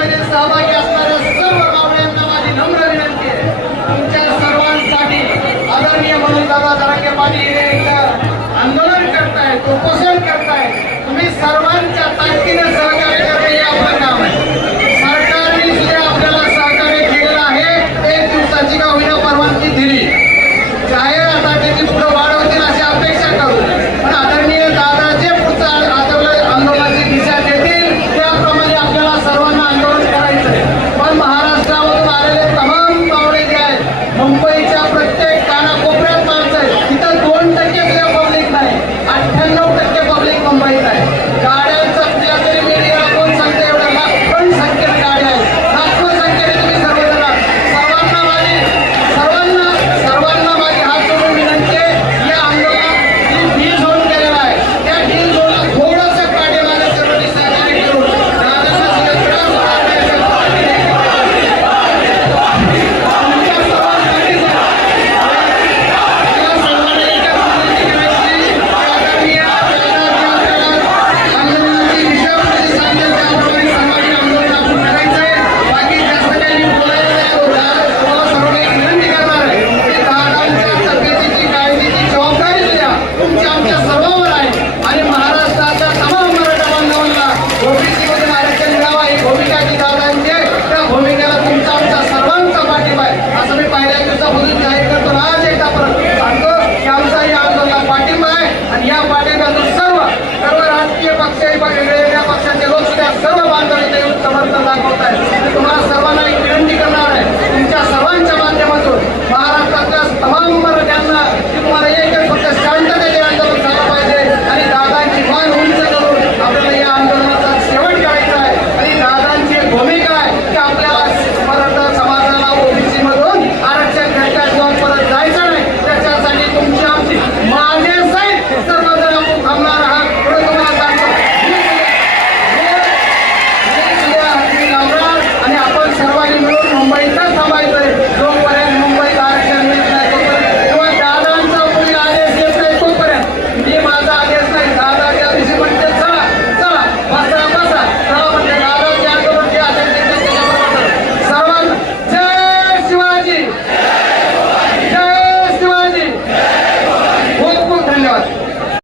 मोहिमेमध्ये सहभागी असणाऱ्या सर्व मावळ्यांना माझी नम्र विनंती आहे. तुमच्या सर्वांसाठी आदरणीय म्हणून दादा दाराके पाटील